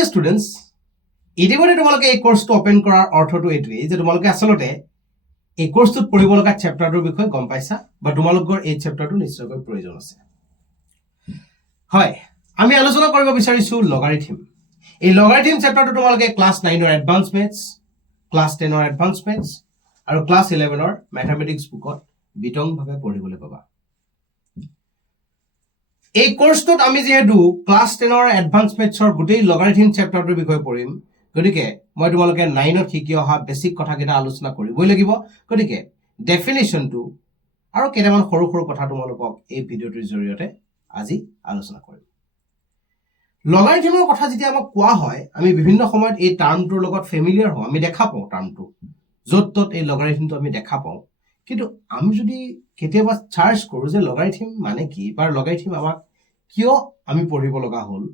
dear students, ইতিমধ্যে তোমালোকে এই কোৰ্সটো ওপেন কৰাৰ অৰ্থটো এইটোৱেই যে তোমালোকে আসলতে এই কোৰ্সটোত পঢ়িব লগা চেপ্টাৰটোৰ বিষয়ে গম পাইছা বা তোমালোকৰ এই চেপ্টাৰটো নিশ্চয়কৈ প্ৰয়োজন আছে হয় আমি আলোচনা কৰিব বিচাৰিছো লগাৰিথম এই লগাৰিথম চেপ্টাৰটো তোমালোকে ক্লাছ 9 ৰ এডভান্স মেথছ ক্লাছ 10 ৰ এডভান্স মেথছ আৰু ক্লাছ 11 ৰ ম্যাথমেটিক্স বুকত বিতংভাৱে পঢ়িবলৈ পাবা এই কোৰ্সটোত আমি যেহেতু ক্লাস 10 ৰ এডভান্স মেথছৰ গোটেই লগাৰিথম চেপ্টাৰটোৰ বিষয়ে পঢ়িম গতিকে মই তোমালোকে 9 ত শিকি অহা বেসিক কথাকেইটা আলোচনা কৰিবই লাগিব গতিকে ডেফিনিশনটো আৰু কেইটামান সৰু সৰু কথা তোমালোকক এই ভিডিওটোৰ জৰিয়তে আজি আলোচনা কৰিম লগাৰিথমৰ কথা যেতিয়া আমাক কোৱা হয় আমি বিভিন্ন সময়ত এই টাৰ্মটোৰ লগত ফেমিলিয়াৰ হওঁ আমি দেখা পাওঁ টাৰ্মটো য'ত ত'ত এই লগাৰিথমটো আমি দেখা পাওঁ কিন্তু আমি যদি কেতিয়াবা সাৰ্চ কৰো যে লগাৰিথম মানে কি বা লগাৰিথম আমাক কিয় আমি পঢ়িব লগা হ'ল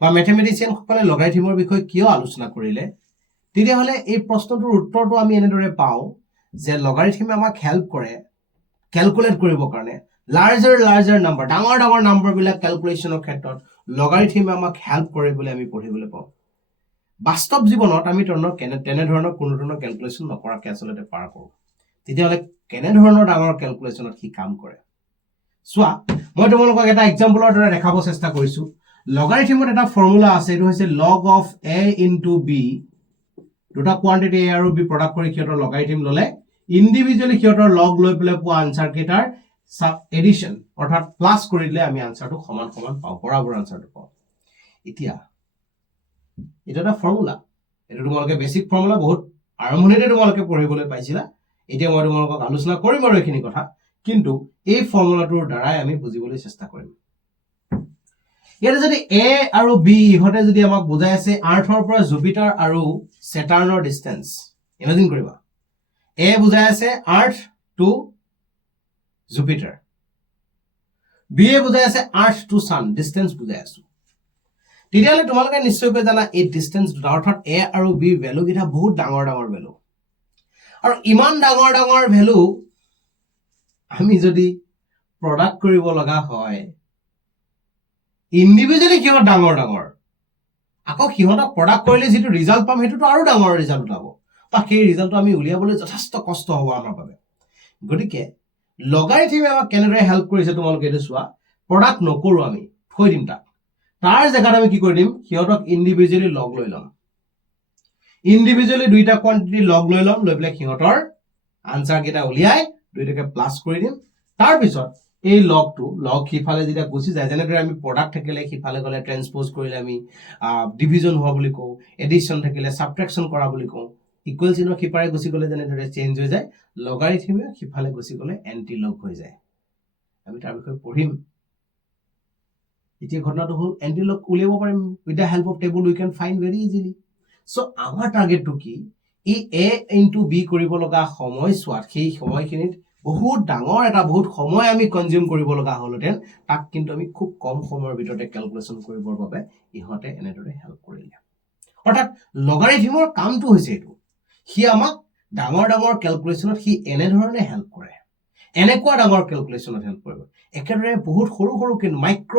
বা ম্যাথমেটিশিয়ান সকলে লগাৰিথমৰ বিষয়ে কিয় আলোচনা কৰিলে তেতিয়া হলে এই প্ৰশ্নটোৰ উত্তৰটো আমি এনেদৰে পাওঁ যে লগাৰিথমে আমাক হেল্প কৰে ক্যালকুলেট কৰিবৰ কাৰণে লাৰ্জাৰ নাম্বাৰ ডাঙৰ নাম্বাৰ বিলাক ক্যালকুলেশনৰ ক্ষেত্ৰত লগাৰিথমে আমাক হেল্প কৰে বুলি আমি পঢ়িবলৈ পাওঁ বাস্তৱ জীৱনত আমি তেনে ধৰণৰ কোনো ধৰণৰ ক্যালকুলেশন নকৰাকৈ আসলতে পাৰ কৰোঁ তেতিয়াহলে কেনে ধৰণৰ ডাঙৰ ক্যালকুলেশনত কি কাম কৰে সোৱা মই তোমালোকক এটা এক্সাম্পলৰ দৰে দেখাব চেষ্টা কৰিছো লগাৰিথমত এটা ফৰ্মুলা আছে এটো হৈছে log of a into b দুটা কোৱান্টিটি a আৰু b প্ৰডাক্ট কৰি কিয়তৰ লগাৰিথম ললে ইন্ডিভিজুয়ালি কিয়তৰ লগ লৈ পেলাই পোৱা আনসাৰ কেটাৰ এডিশন অৰ্থাৎ প্লাস কৰি দিলে আমি আনসাৰটো সমান পাওঁ বৰাবৰ আনসাৰটো পাওঁ এতিয়া এটা ফৰ্মুলা এটা তোমালোকে বেসিক ফৰ্মুলা বহুত আৰম্ভণিতে তোমালোকে পঢ়িবলৈ পাইছিলা এতিয়া মই তোমালোকক আলোচনা কৰিম আৰু এইখিনি কথা কিন্তু এই ফৰ্মুলাটোৰ দ্বাৰাই আমি বুজিবলৈ চেষ্টা কৰিম ইয়াতে যদি a আৰু b ইহতে যদি আমাক বুজাই আছে আৰ্থৰ পৰা জুপিটাৰ আৰু স্যাটাৰ্নৰ ডিসটেন্স ইমাজিন কৰিবা a বুজাই আছে আৰ্থ টু জুপিটাৰ b এ বুজাই আছে আৰ্থ টু সান ডিসটেন্স বুজাই আছে তেতিয়াহলে তোমালোকে নিশ্চয়কৈ জানা এই ডিসটেন্স দুটা অৰ্থাৎ a আৰু b ভ্যালু কিটা বহুত ডাঙৰ ভ্যালু আৰু ইমান ডাঙৰ ভ্যালু আমি যদি প্ৰডাক্ট কৰিব লগা হয় ইন্ডিভিজুয়ালি কিয় ডাঙৰ আকৌ কিহটা প্ৰডাক্ট কৰিলে যেটো ৰিজাল্ট পাম হেতুটো আৰু ডাঙৰ ৰিজাল্ট পাব বা সেই ৰিজাল্টটো আমি উলিয়াবলৈ যথেষ্ট কষ্ট হ'ব আমাৰ বাবে গতিকে লগাৰিথমে আমাক কেনেদৰে হেল্প কৰিছে তোমালোকে এটো চোৱা প্ৰডাক্ট নকৰো আমি থৈ দিম তাৰ জায়গাত আমি কি কৰি দিম কিহতক ইন্ডিভিজুয়ালি লগ লৈ লম ইন্ডিভিজুয়ালি দুইটা কোয়ান্টিটি লগ লৈ লম লৈ পেলাই কিহতৰ আনসাৰ কেটা উলিয়াই দুইটাকে প্লাস কৰি দিম তাৰ পিছত এই লগটো লগ হিফালে যেতিয়া গুছি যায় যেনেদৰে আমি প্ৰডাক্ট থাকিলে হিফালে গলে ট্ৰান্সপোজ কৰিলে আমি ডিভিজন হোৱা বুলি কওঁ এডিশন থাকিলে সাবট্ৰাকশন কৰা বুলি কওঁ ইকুৱেল চিনৰ হিপাৰে গুছি গলে যেনেদৰে চেঞ্জ হৈ যায় লগাৰিথমে হিফালে গুছি গলে এন্টি লগ হৈ যায় আমি তাৰ বিষয়ে পঢ়িম এতিয়া ঘটনাটো হল এন্টি লগ উলিয়াব পাৰিম with the help of table we can find very easily so আমাৰ টাৰ্গেটটো কি এই a into b কৰিব লগা সময় সোৱাত সেই সময়খিনিত বহুত ডাঙৰ এটা বহুত সময় আমি কনজিউম কৰিব লগা হলতেন তাক কিন্তু আমি খুব কম সময়ৰ ভিতৰতে ক্যালকুলেশন কৰিবৰ বাবে ইহতে এনেদৰে হেল্প কৰিলে অৰ্থাৎ লগাৰিথমৰ কামটো হৈছে এটো হি আমাক ডাঙৰ ক্যালকুলেশনত হি এনে ধৰণে হেল্প কৰে এনেকুৱা ডাঙৰ ক্যালকুলেশনত হেল্প কৰিব একেদৰে বহুত সৰু কিন্তু মাইক্ৰ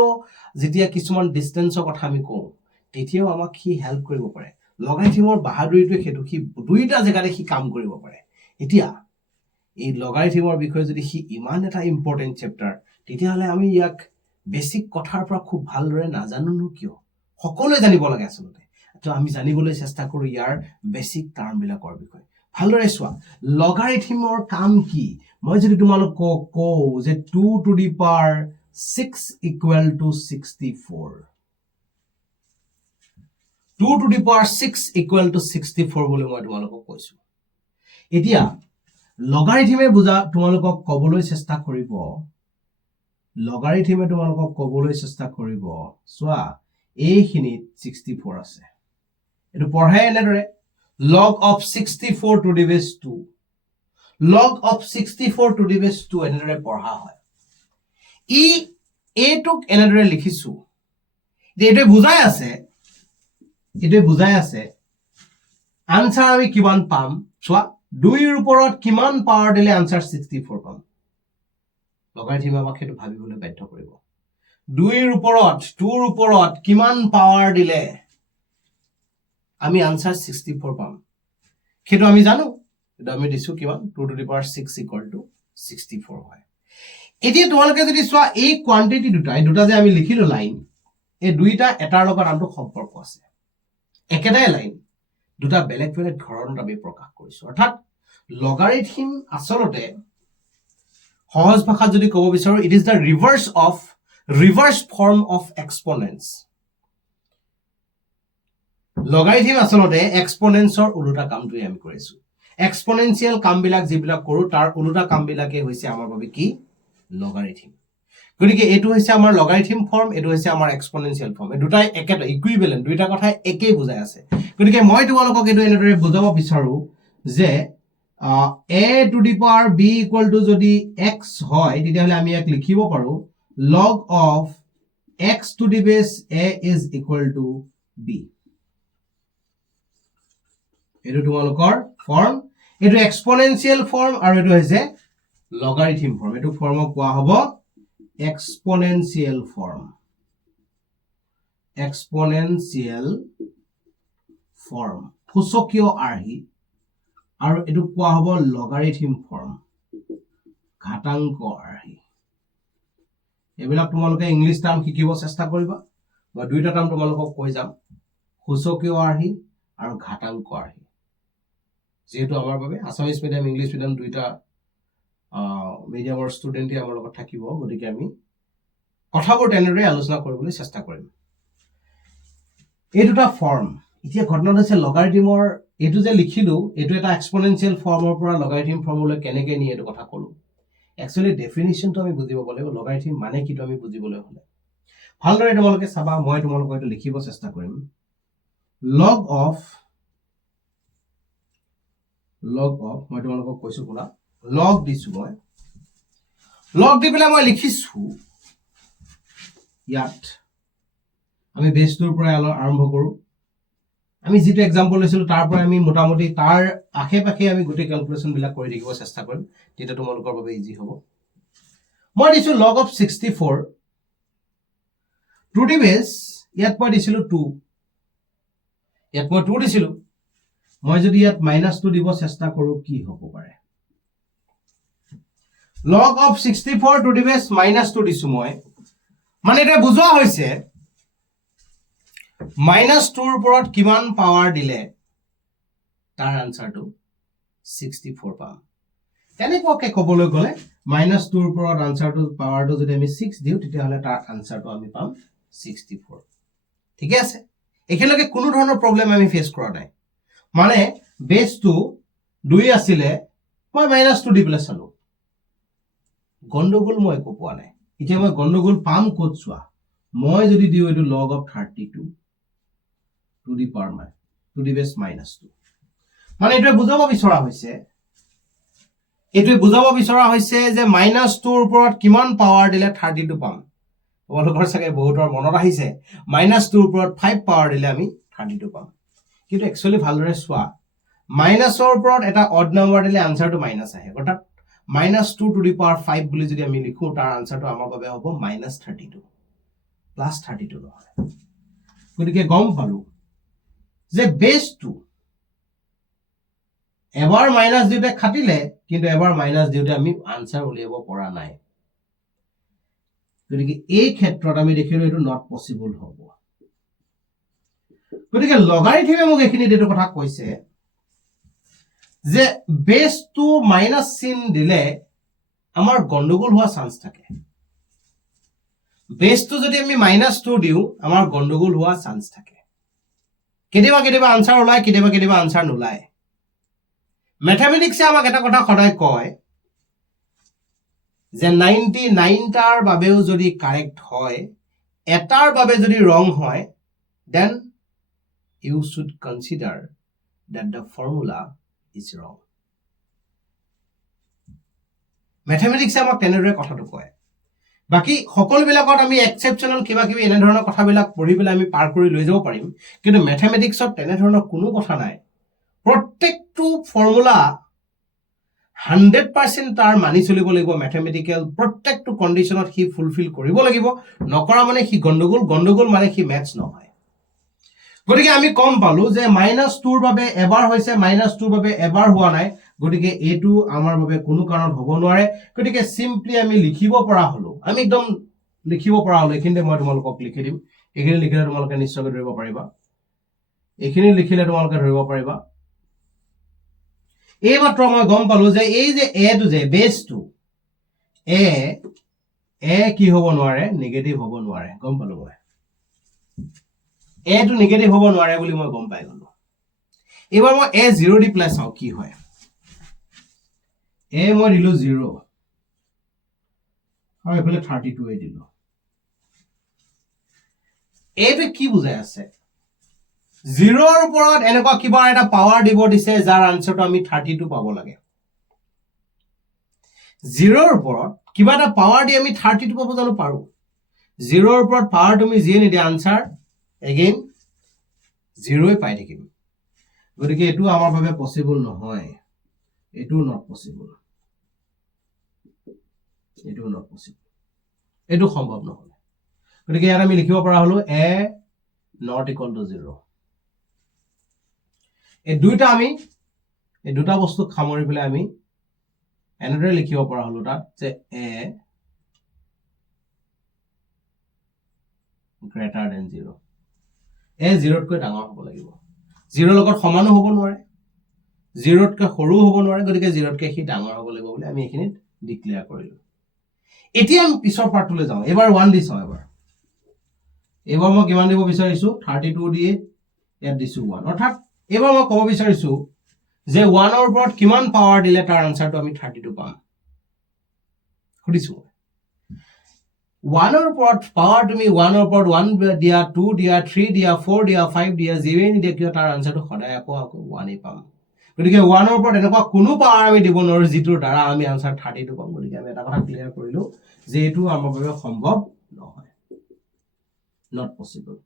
যেতিয়া কিছুমান ডিসটেন্সৰ কথা আমি কওঁ তেতিয়াও আমাক হি হেল্প কৰিব পাৰে লগাৰিথমৰ বাহাদুৰিটো হেতু হি দুইটা জায়গাতে হি কাম কৰিব পাৰে এতিয়া এই লগাৰিথমৰ বিষয়ে যদি হি ইমান এটা ইম্পৰ্টেন্ট চেপ্টাৰ তেতিয়াহলে আমি ইয়াক বেসিক কথাৰ পৰা খুব ভালদৰে নাজানো কিয় সকলোৱে জানিব লাগে আসলতে তো আমি জানিবলৈ চেষ্টা কৰো ইয়াৰ বেসিক টাৰ্ম বিলাকৰ বিষয়ে ভালদৰে চোৱা লগাৰিথমৰ কাম কি মই যদি তোমালোকক কওঁ যে 2 to the power 6 equal to 64 2 to the power 6 equal to 64 বুলি মই তোমালোকক কৈছো এতিয়া লগাৰিথমে বুজা তোমালোকক কবলৈ চেষ্টা কৰিব লগাৰিথমে তোমালোকক কবলৈ চেষ্টা কৰিব সোৱা এইখিনিত 64 আছে এটো পঢ়াই এনেদৰে log of 64 to the base 2 log of 64 to the base 2 এনেদৰে পঢ়া হয় ই এটোক এনেদৰে লিখিছো এটো বুজাই আছে আনসাৰ আমি কিমান পাম সোৱা 2 ৰ ওপৰত কিমান পাৱাৰ দিলে আনসাৰ 64 পাম লগাৰিথমে আমাক হেতু ভাবিবলৈ বাধ্য কৰিব 2 ৰ ওপৰত কিমান পাৱাৰ দিলে আমি আনসাৰ 64 পাম সেইটো আমি জানো এটা আমি দিছো কিমান 2 to the power 6 equal to 64 হয় এতিয়া তোমালোকে যদি চোৱা এই কোয়ান্টিটি দুটা যে আমি লিখিলো লাইন এই দুইটা এটাৰ লগত আনটো সম্পৰ্ক আছে একেটাই লাইন দুটা বেলেগ বেলেগ ধৰণত আমি প্ৰকাশ কৰিছো অৰ্থাৎ লগাৰিথম আসলতে সহজ ভাষাত যদি ক'ব বিচাৰো it is the reverse form of exponents logarithm আসলতে এক্সপোনেন্সৰ উল্টা কামটোই আমি কৰিছো এক্সপোনেনশিয়াল কামবিলাক যিবিলাক কৰো তাৰ উল্টা কামবিলাকে হৈছে আমাৰ বাবে কি লগাৰিথম গতিকে এটো হৈছে আমাৰ লগাৰিথম ফৰ্ম এটো হৈছে আমাৰ এক্সপোনেনশিয়াল ফৰ্ম এই দুটাই একেটা ইকুইভ্যালেন্ট দুইটা কথা একেই বুজাই আছে গতিকে মই তোমালোকক এটো এনেদৰে বুজাব বিচাৰো যে a to the power b equal to যদি x হয় তেতিয়াহলে আমি ইয়াক লিখিব পাৰো log of x to the base a is equal to b এটো তোমালোকৰ ফৰ্ম এটো এক্সপোনেনশিয়াল ফৰ্ম আৰু এটো হৈছে লগাৰিথম ফৰ্ম এটো ফৰ্মক কোৱা হ'ব exponential form সূচকীয় আৰ্হি আৰু এটো কোৱা হ'ব লগাৰিথম ফৰ্ম ঘাতাংক আৰ্হি এবিলাক তোমালোকে ইংলিশ টাৰ্ম শিকিব চেষ্টা কৰিবা বা দুইটা টাৰ্ম তোমালোকক কৈ যাম সূচকীয় আৰ্হি আৰু ঘাতাংক আৰ্হি যেহেতু আমাৰ বাবে আসামিজ মিডিয়াম ইংলিশ মিডিয়াম দুইটা মিডিয়ামৰ ষ্টুডেন্টে আমাৰ লগত থাকিব গতিকে আমি কথাবোৰ তেনেদৰে আলোচনা কৰিবলৈ চেষ্টা কৰিম এই দুটা ফৰ্ম এতিয়া ঘটনাটো হৈছে লগাৰিথমৰ এটো যে লিখিলো এটো এটা এক্সপোনেনশিয়াল ফৰ্মৰ পৰা লগাৰিথম ফৰ্মলৈ কেনেকৈ নি এটো কথা কলো একচুয়ালি ডেফিনিশনটো আমি বুজিব লাগিব লগাৰিথম মানে কিটো আমি বুজিবলৈ হলে ভালদৰে তোমালোকে চাবা মই তোমালোকক এটো লিখিব চেষ্টা কৰিম log of মই তোমালোকক কৈছো কোনা log দিছো মই log দি পেলাই মই লিখিছো ইয়াত আমি বেসটোৰ পৰা আৰম্ভ কৰো আমি যেটো एग्जांपल লৈছিলো তাৰ পৰা আমি মোটামুটি তাৰ আখে-পাখে আমি গুটি ক্যালকুলেশন বিলাক কৰি দেখিব চেষ্টা কৰিম যেটা তোমালোকৰ বাবে ইজি হ'ব মই দিছো log of 64 to the base ইয়াত মই দিছিলো 2 ইয়াত মই 2 দিছিলো মই যদি ইয়াত -2 দিব চেষ্টা কৰো কি হ'ব পাৰে log of 64 to the base -2 দিছো মই মানে এটা বুজোৱা হৈছে -2 ৰ ওপৰত কিমান পাৱাৰ দিলে তাৰ আনসাৰটো 64 পাম তেনেকৈ ক'বলৈ গলে -2 ৰ ওপৰত আনসাৰটো পাৱাৰটো যদি আমি 6 দিও তেতিয়াহলে তাৰ আনসাৰটো আমি পাম 64 ঠিক আছে একেলগে কোনো ধৰণৰ প্ৰবলেম আমি ফেস কৰা নাই মানে বেসটো 2 আছিলে মই -2 দি পেলাই চালো গন্ডগোল মই একো পোৱা নাই এতিয়া মই গন্ডগোল পাম ক'ত চোৱা মই যদি দিও এটো log of 32 to the power to the base -2 মানে এটো বুজাব বিচৰা হৈছে যে -2 ৰ ওপৰত কিমান পাৱাৰ দিলে 32 পাম তোমালোকৰ চাগে বহুতৰ মনত আহিছে -2 ৰ ওপৰত 5 পাৱাৰ দিলে আমি 32 পাম কিন্তু একচুয়ালি ভালদৰে চোৱা মাইনাসৰ ওপৰত এটা অড নাম্বাৰ দিলে আনসাৰটো মাইনাস আহে অৰ্থাৎ -2 to the power 5 বুলি যদি আমি লিখো তাৰ আনসাৰটো আমাৰ বাবে হ'ব -32 +32 নহয় গতিকে গম পালো যে বেসটো এবাৰ মাইনাস দিওতে খাটিলে কিন্তু এবাৰ মাইনাস দিওতে আমি আনসাৰ উলিয়াব পৰা নাই গতিকে এই ক্ষেত্ৰত আমি দেখিলো এটো নট পসিবল হ'ব গতিকে লগাৰিথমে মোক এখিনি এটো কথা কৈছে যে বেসটো মাইনাস চিন দিলে আমাৰ গন্ডগোল হোৱা চান্স থাকে বেসটো যদি আমি -2 দিও আমাৰ গন্ডগোল হোৱা চান্স থাকে কেতিয়াবা আনসাৰ ওলাই কেতিয়াবা আনসাৰ নোলায় ম্যাথমেটিক্সে আমাক এটা কথা সদায় কয় যে 99 টাৰ বাবেও যদি কাৰেক্ট হয় এটাৰ বাবে যদি রং হয় then you should consider that the formula is wrong ম্যাথমেটিক্সে আমাক তেনেদৰে কথাটো কয় বাকি সকলো বিলাকত আমি এক্সেপশনাল কিবা এনে ধৰণৰ কথাবিলাক পঢ়ি পেলাই আমি পাৰ কৰি লৈ যাব পাৰিম কিন্তু ম্যাথমেটিক্সত তেনে ধৰণৰ কোনো কথা নাই প্ৰত্যেকটো ফৰ্মুলা 100% তাৰ মানি চলিব লাগিব ম্যাথমেটিক্যাল প্ৰত্যেকটো কন্ডিশনত হি ফুলফিল কৰিব লাগিব নকৰা মানে হি গন্ডগোল মানে হি ম্যাথছ নহয় গতিকে আমি কম পালো যে -2 ৰ বাবে এবাৰ হৈছে, -2 ৰ বাবে এবাৰ হোৱা নাই, গতিকে এইটো আমাৰ বাবে কোনো কাৰণত হ'ব নোৱাৰে। গতিকে সিম্পলি আমি লিখিব পৰা হলো, আমি একদম লিখিব পৰা হলো। এইখিনিতে মই তোমালোকক লিখি দিম, এইখিনি লিখিলে তোমালোকে নিশ্চয়কৈ ধৰিব পাৰিবা, এইখিনি লিখিলে তোমালোকে ধৰিব পাৰিবা। এইমাত্ৰ মই গম পালো যে এই যে এটো যে বেছটো কি হ'ব নোৱাৰে, নিগেটিভ হ'ব নোৱাৰে, গম পালো মই। এটো নিগেটিভ হ'ব নোৱাৰে বুলি মই গম পাই গলো। এবাৰ মই a0 দি প্লাস চাও কি হয়। মই দিলো 0 আৰু এফালে 32 দিলো। এইটো কি বুজাই আছে? 0 ৰ ওপৰত এনেকুৱা কিবা এটা পাৱাৰ দিব দিছে যাৰ আনসাৰটো আমি 32 পাব লাগে। 0 ৰ ওপৰত কিবা এটা পাৱাৰ দি আমি 32 পাব জানো পাৰো? 0 ৰ ওপৰত পাৱাৰ তুমি যিয়ে নিদিয়া আনসাৰ এগেইন 0 পাই থাকিম। গতিকে এইটো আমাৰ বাবে পসিবল নহয়, এইটো নট পসিবল, এইটো নট পসিবল, এইটো সম্ভৱ নহয়। গতিকে ইয়াত আমি লিখিব পৰা হলো a not equal to 0। এই দুটা বস্তু সামৰি পেলাই আমি এনেদৰে লিখিব পৰা হলো তাত যে a greater than 0। a 0তকৈ ডাঙৰ হ'ব লাগিব, 0 লগত সমানো হ'ব নোৱাৰে, 0তকৈ সৰু হ'ব নোৱাৰে, গতিকে 0তকৈ সি ডাঙৰ হ'ব লাগিব বুলি আমি এইখিনিত ডিক্লেয়াৰ কৰিলো। এতিয়া আমি পিছৰ পাৰ্টলৈ যাওঁ। এবাৰ 1 দি চাওঁ। এবাৰ মই কিমান দিব বিচাৰিছো? 32 দি ইয়াত দিছো 1। অৰ্থাৎ এবাৰ মই ক'ব বিচাৰিছো যে 1 ৰ ওপৰত কিমান পাৱাৰ দিলে তাৰ আনসাৰটো আমি 32 পাম। সুধিছো 1 ৰ ওপৰত পাৱাৰ তুমি 1 ৰ ওপৰত 1 দিয়া, 2 দিয়া, 3 দিয়া, 4 দিয়া, 5 দিয়া, 0 নিদিয়া কিয় তাৰ আনসাৰটো সদায় আকৌ 1 পাম। গতিকে 1 ৰ ওপৰত এনেকুৱা কোনো পাৱাৰ আমি দিব নোৱাৰো যিটোৰ দ্বাৰা আমি আনসাৰ 32 পাম। গতিকে আমি এটা কথা ক্লিয়াৰ কৰিলো যে এইটো আমাৰ বাবে সম্ভৱ নহয়, not possible।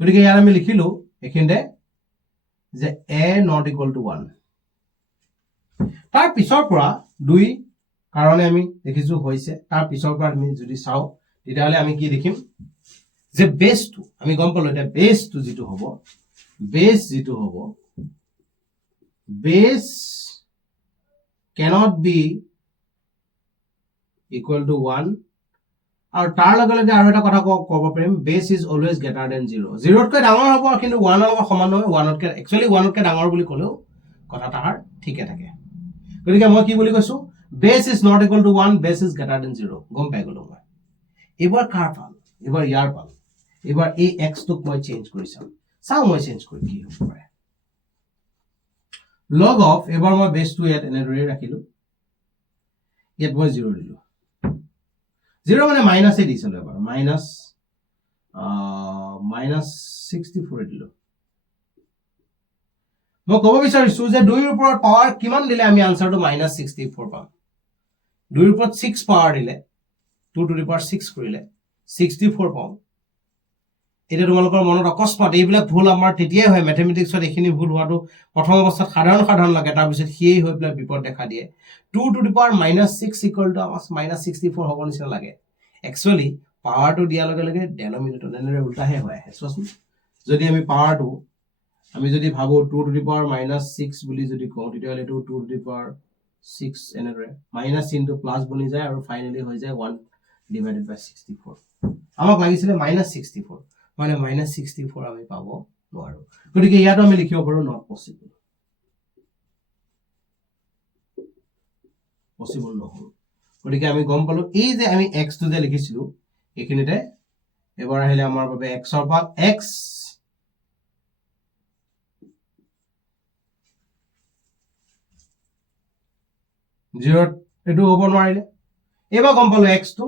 গতিকে ইয়াত আমি লিখিলো এইখিনিতে যে a not equal to 1। তাৰ পিছৰ পৰা 2 কাৰণে আমি দেখিছো হৈছে, তাৰ পিছৰ পৰা আমি যদি চাও তেতিয়াহলে আমি কি দেখিম যে বেছটো আমি গম পালো। এটা বেছটো যিটো হ'ব, বেছ cannot be equal to 1। আৰু তাৰ লগে লগে আৰু এটা কথা ক'ব পাৰিম, বেছ ইজ অলৱেজ গ্ৰেটাৰ দেন 0। 0তকৈ ডাঙৰ হ'ব কিন্তু 1 ৰ লগত সমান নহয়। 1তকৈ একচুৱেলি 1তকৈ ডাঙৰ বুলি ক'লেও কথা তাহাৰ ঠিকে থাকে। গতিকে মই কি বুলি কৈছো? বেছ ইজ নট ইকুৱেল টু 1, বেছ ইজ গ্ৰেটাৰ দেন 0। গম পাই গলো মই। এবাৰ কাৰ পাম? এবাৰ ইয়াৰ পাম। এবাৰ এই এক্সটোক মই চেঞ্জ কৰি চাওঁ মই চেঞ্জ কৰি কি হ'ব পাৰে। লগ অফ, এবাৰ মই বেছটো ইয়াত এনেদৰে ৰাখিলো, ইয়াত মই 0 দিলো। 0 মানে মাইনাছে দিছিলো এবাৰ, -64 দিলো। মই ক'ব বিচাৰিছো যে 2 ৰ ওপৰত পাৱাৰ কিমান দিলে আমি আনসাৰটো -64 পাম? 2 ৰ ওপৰত 6 পাৱাৰ দিলে, 2 to the power 6 কৰিলে 64 পাওঁ। এতিয়া তোমালোকৰ মনত অকস্মাত এইবিলাক ভুল আমাৰ তেতিয়াই হয়, মেথমেটিক্সত এইখিনি ভুল হোৱাটো প্ৰথম অৱস্থাত সাধাৰণ লাগে, তাৰপিছত সিয়েই হৈ পেলাই বিপদ দেখা দিয়ে। 2 to the power -6 equal to আমাক -64 হ'ব নিচিনা লাগে। একচুৱেলি পাৱাৰটো দিয়াৰ লগে লগে ডেনমিনেটৰ এনেদৰে উল্টাহে হৈ আহে। চোৱাচোন, যদি আমি পাৱাৰটো আমি যদি ভাবো 2 to the power -6 বুলি যদি কওঁ, তেতিয়াহ'লে 2 to the power 6 এনেদৰে মাইনাছ ইনটু প্লাছ বনি যায় আৰু ফাইনেলি হৈ যায় 1 divided by 64। আমাক লাগিছিলে -64, মানে -64 আমি পাব নোৱাৰো। গতিকে ইয়াতো আমি লিখিব পাৰো নট পসিবল, পসিবল নহল। গতিকে আমি গম পালো এই যে আমি x টো যে লিখিছিলো এইখিনিতে এবাৰ আহিলে আমাৰ বাবে x ৰ পাক x জিৰোত এটো হ'ব নোৱাৰিলে। এবাৰ গম পালো x টো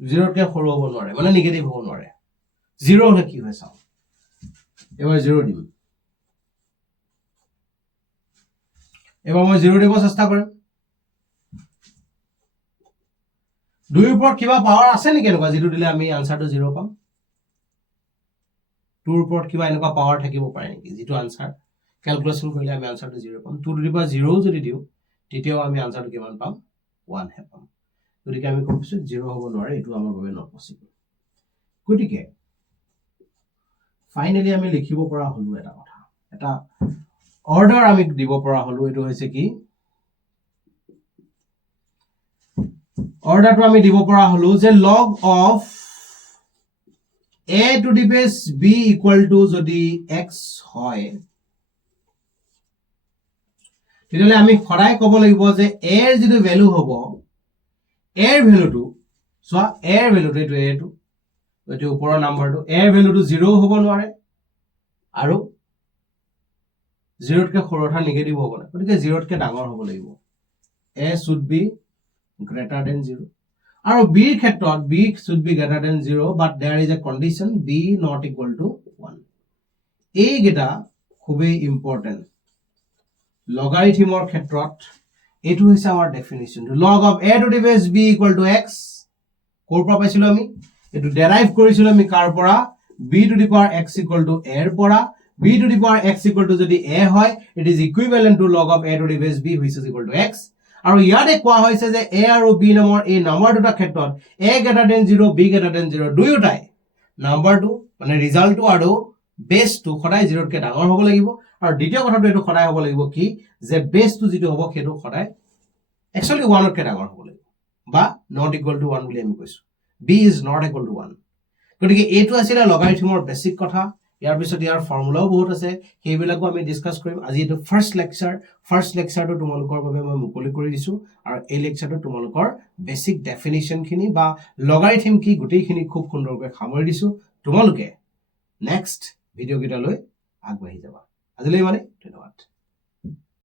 0তকৈ সৰু হ'ব নোৱাৰে, মানে নিগেটিভ হ'ব নোৱাৰে। 0 হলে কি হয় চাও, এবাৰ 0 দিম। এবাৰ মই 0 দিব চেষ্টা কৰিম। 2 ৰ ওপৰত কিবা পাৱাৰ আছে নেকি এনেকুৱা যিটো দিলে আমি আনসাৰটো 0 পাম? 2 ৰ ওপৰত কিবা এনেকুৱা পাৱাৰ থাকিব পাৰে নেকি যিটো আনসাৰ ক্যালকুলেশন কৰিলে আমি আনসাৰটো 0 পাম? 2 to the power 0 যদি দিও তেতিয়াও আমি আনসাৰটো কিমান পাম? 1 হে পাম। গতিকে আমি কৈছো 0 হ'ব নোৱাৰে, এইটো আমাৰ বাবে নট পসিবল। গতিকে ফাইনালি আমি লিখিব পৰা হলো এটা কথা এটা অৰ্ডাৰ আমি দিব পৰা হলো এটো হৈছে কি অৰ্ডাৰটো আমি দিব পৰা হলো যে log of a to the base b equal to যদি x হয় তেতিয়ালে আমি খৰাই ক'ব লাগিব যে a এৰ যেটো ভ্যালু হ'ব a এৰ ভ্যালুটো সো a এৰ ভ্যালুটো এটো a টো এটো ওপৰৰ নাম্বাৰটো a এৰ ভ্যালুটো 0 হ'ব নোৱাৰে আৰু 0 তকে সৰু অথা নিগেটিভ হ'ব না গতিকে 0 তকে ডাঙৰ হ'ব লাগিব a should be greater than 0 আৰু b এৰ ক্ষেত্ৰত b should be greater than 0 but there is a condition b not equal to 1 এই গেটা খুবই ইম্পৰ্টেন্ট লগাৰিথমৰ ক্ষেত্ৰত এটো হৈছে আমাৰ definition log of a to the base b equal to x কোৰ পৰা পাইছিলো আমি এটো ডেৰাইভ কৰিছিলো আমি কাৰ পৰা b to the power x equal to a এৰ পৰা b to the power x equal to যদি a হয় it is equivalent to log of a to the base b which is equal to x আৰু ইয়াতে কোৱা হৈছে যে a আৰু b নামৰ এই নাম্বাৰ দুটা ক্ষেত্ৰত a greater than 0 b greater than 0 দুয়োটাই নাম্বাৰটো মানে ৰিজাল্টটো আৰু বেসটো সদায় 0 তকে ডাঙৰ হ'ব লাগিব আৰু দ্বিতীয় কথাটো এটো সদায় হ'ব লাগিব কি যে বেসটো যেটো হ'ব সেইটো সদায় actually 1 তকে ডাঙৰ হ'ব লাগিব বা not equal to 1 বুলি আমি কৈছো b is not equal to 1 গতিকে এটো আছিল লগাৰিথমৰ বেসিক কথা ইয়াৰ পিছত ইয়াৰ ফৰ্মুলাও বহুত আছে সেইবিলাকো আমি ডিসকাস কৰিম আজি এটো ফাৰ্স্ট লেকচাৰটো তোমালোকৰ বাবে মই মুকলি কৰি দিছো আৰু এই লেকচাৰটো তোমালোকৰ বেসিক ডেফিনিশন খিনি বা লগাৰিথম কি গোটেইখিনি খুব সুন্দৰকৈ সামৰি দিছো তোমালোকে নেক্সট ভিডিও কিটা লৈ আগবাঢ়ি যাবা আজিলৈ মানে ধন্যবাদ